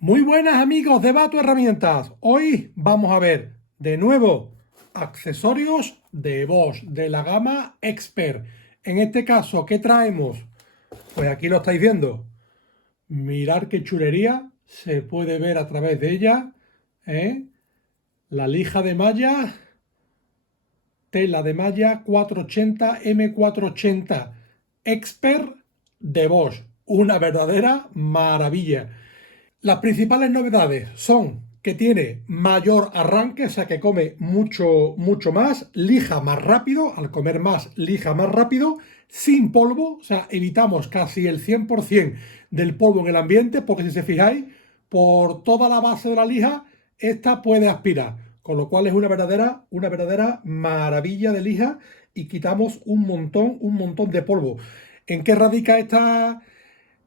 Muy buenas amigos de Bato Herramientas. Hoy vamos a ver de nuevo accesorios de Bosch de la gama Expert. En este caso, ¿qué traemos? Pues aquí lo estáis viendo. Mirad qué chulería se puede ver a través de ella. La lija de malla, tela de malla 480 M480 Expert de Bosch. Una verdadera maravilla. Las principales novedades son que tiene mayor arranque, o sea que come mucho más, lija más rápido, al comer más, lija más rápido, sin polvo, o sea, evitamos casi el 100% del polvo en el ambiente, porque si se fijáis, por toda la base de la lija, esta puede aspirar, con lo cual es una verdadera maravilla de lija y quitamos un montón de polvo. ¿En qué radica esta?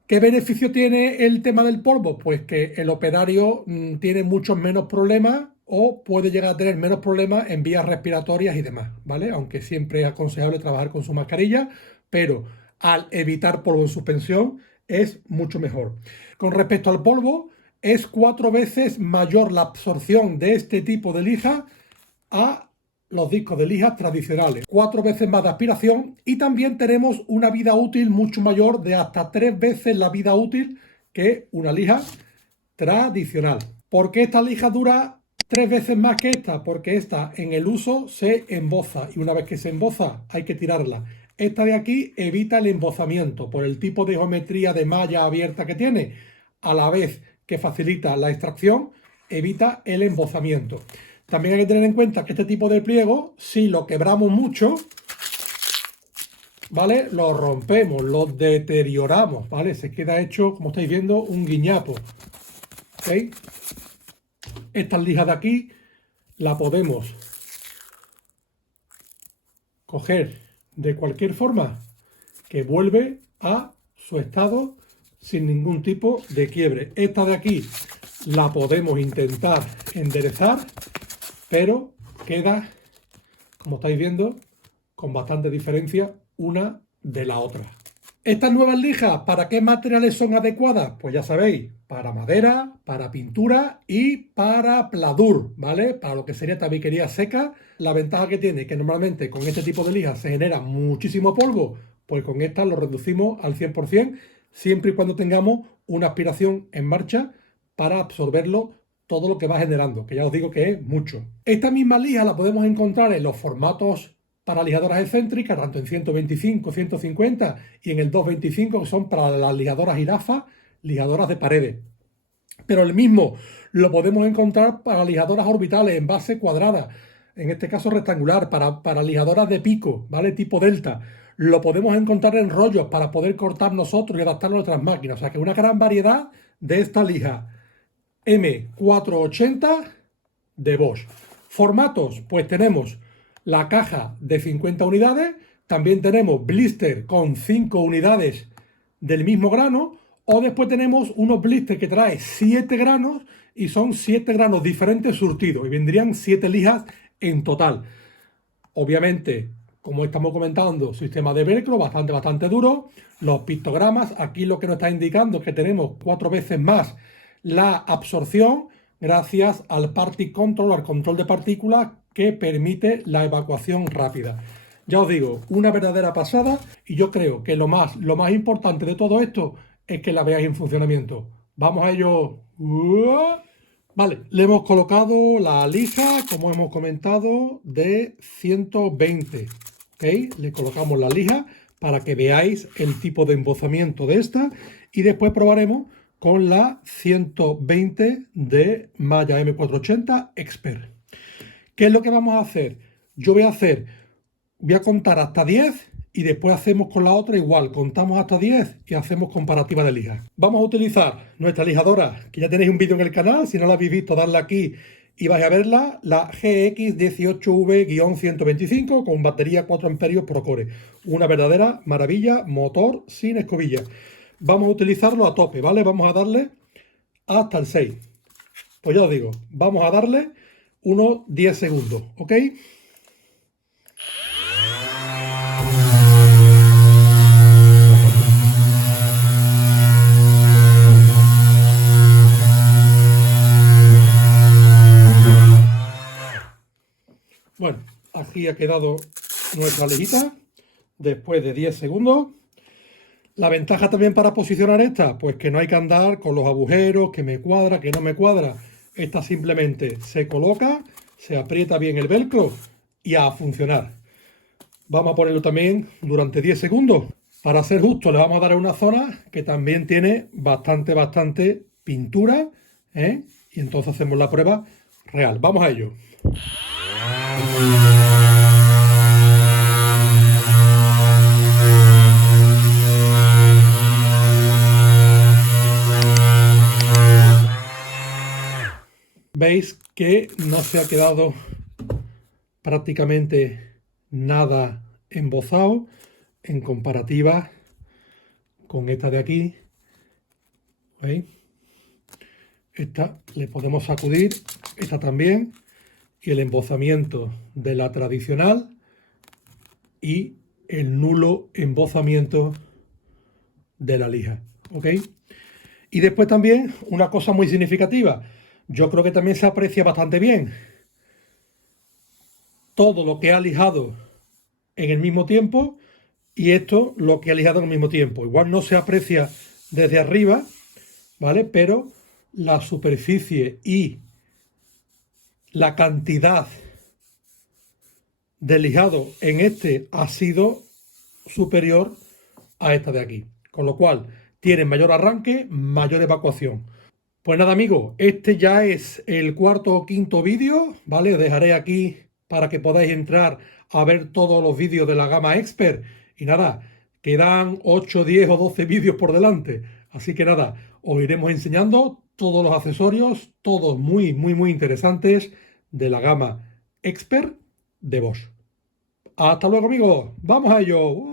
¿Qué beneficio tiene el tema del polvo? Pues que el operario tiene muchos menos problemas o puede llegar a tener menos problemas en vías respiratorias y demás, ¿vale? Aunque siempre es aconsejable trabajar con su mascarilla, pero al evitar polvo en suspensión es mucho mejor. Con respecto al polvo, es 4 veces mayor la absorción de este tipo de lija a los discos de lija tradicionales, 4 veces más de aspiración y también tenemos una vida útil mucho mayor de hasta 3 veces la vida útil que una lija tradicional. ¿Por qué esta lija dura 3 veces más que esta? Porque esta en el uso se emboza y una vez que se emboza hay que tirarla. Esta de aquí evita el embozamiento por el tipo de geometría de malla abierta que tiene, a la vez que facilita la extracción, evita el embozamiento. También hay que tener en cuenta que este tipo de pliego, si lo quebramos mucho, ¿vale? Lo rompemos, lo deterioramos, ¿vale? Se queda hecho, como estáis viendo, un guiñapo. ¿Ok? Estas lijas de aquí la podemos coger de cualquier forma que vuelve a su estado sin ningún tipo de quiebre. Esta de aquí la podemos intentar enderezar, pero queda, como estáis viendo, con bastante diferencia una de la otra. Estas nuevas lijas, ¿para qué materiales son adecuadas? Pues ya sabéis, para madera, para pintura y para pladur, ¿vale? Para lo que sería tabiquería seca. La ventaja que tiene que normalmente con este tipo de lijas se genera muchísimo polvo, pues con estas lo reducimos al 100%, siempre y cuando tengamos una aspiración en marcha para absorberlo todo lo que va generando, que ya os digo que es mucho. Esta misma lija la podemos encontrar en los formatos para lijadoras excéntricas, tanto en 125, 150 y en el 225, que son para las lijadoras jirafa, lijadoras de paredes. Pero el mismo lo podemos encontrar para lijadoras orbitales en base cuadrada, en este caso rectangular, para lijadoras de pico, ¿vale? Tipo delta. Lo podemos encontrar en rollos para poder cortar nosotros y adaptarlo a otras máquinas. O sea que una gran variedad de esta lija M480 de Bosch. Formatos, pues tenemos la caja de 50 unidades, también tenemos blister con 5 unidades del mismo grano, o después tenemos unos blister que trae 7 granos y son 7 granos diferentes surtidos y vendrían 7 lijas en total. Obviamente, como estamos comentando, sistema de velcro bastante duro. Los pictogramas, aquí lo que nos está indicando es que tenemos 4 veces más la absorción gracias al Particle Control, al control de partículas que permite la evacuación rápida. Ya os digo, una verdadera pasada y yo creo que lo más importante de todo esto es que la veáis en funcionamiento. Vamos a ello. Vale, le hemos colocado la lija, como hemos comentado, de 120. ¿Ok? Le colocamos la lija para que veáis el tipo de embozamiento de esta y después probaremos con la 120 de malla M480 Expert. ¿Qué es lo que vamos a hacer? Yo voy a contar hasta 10 y después hacemos con la otra igual, contamos hasta 10 y hacemos comparativa de lijas. Vamos a utilizar nuestra lijadora, que ya tenéis un vídeo en el canal, si no la habéis visto, dadle aquí y vais a verla, la GX18V-125 con batería 4 amperios Procore. Una verdadera maravilla, motor sin escobilla. Vamos a utilizarlo a tope, ¿vale? Vamos a darle hasta el 6. Pues ya os digo, vamos a darle unos 10 segundos, ¿ok? aquí ha quedado nuestra lejita después de 10 segundos. La ventaja también para posicionar esta, pues que no hay que andar con los agujeros, que me cuadra, que no me cuadra. Esta simplemente se coloca, se aprieta bien el velcro y a funcionar. Vamos a ponerlo también durante 10 segundos. Para ser justo, le vamos a dar una zona que también tiene bastante pintura, ¿eh? Y entonces hacemos la prueba real. Vamos a ello. Veis que no se ha quedado prácticamente nada embozado en comparativa con esta de aquí. ¿Veis? Esta le podemos sacudir, esta también, y el embozamiento de la tradicional y el nulo embozamiento de la lija. ¿Ok? Y después también una cosa muy significativa. Yo creo que también se aprecia bastante bien todo lo que ha lijado en el mismo tiempo y esto lo que ha lijado en el mismo tiempo. Igual no se aprecia desde arriba, ¿vale? Pero la superficie y la cantidad de lijado en este ha sido superior a esta de aquí. Con lo cual tiene mayor arranque, mayor evacuación. Pues nada, amigos, este ya es el cuarto o quinto vídeo, ¿vale? Os dejaré aquí para que podáis entrar a ver todos los vídeos de la gama Expert. Y nada, quedan 8, 10 o 12 vídeos por delante. Así que nada, os iremos enseñando todos los accesorios, todos muy interesantes de la gama Expert de Bosch. Hasta luego, amigos. Vamos a ello.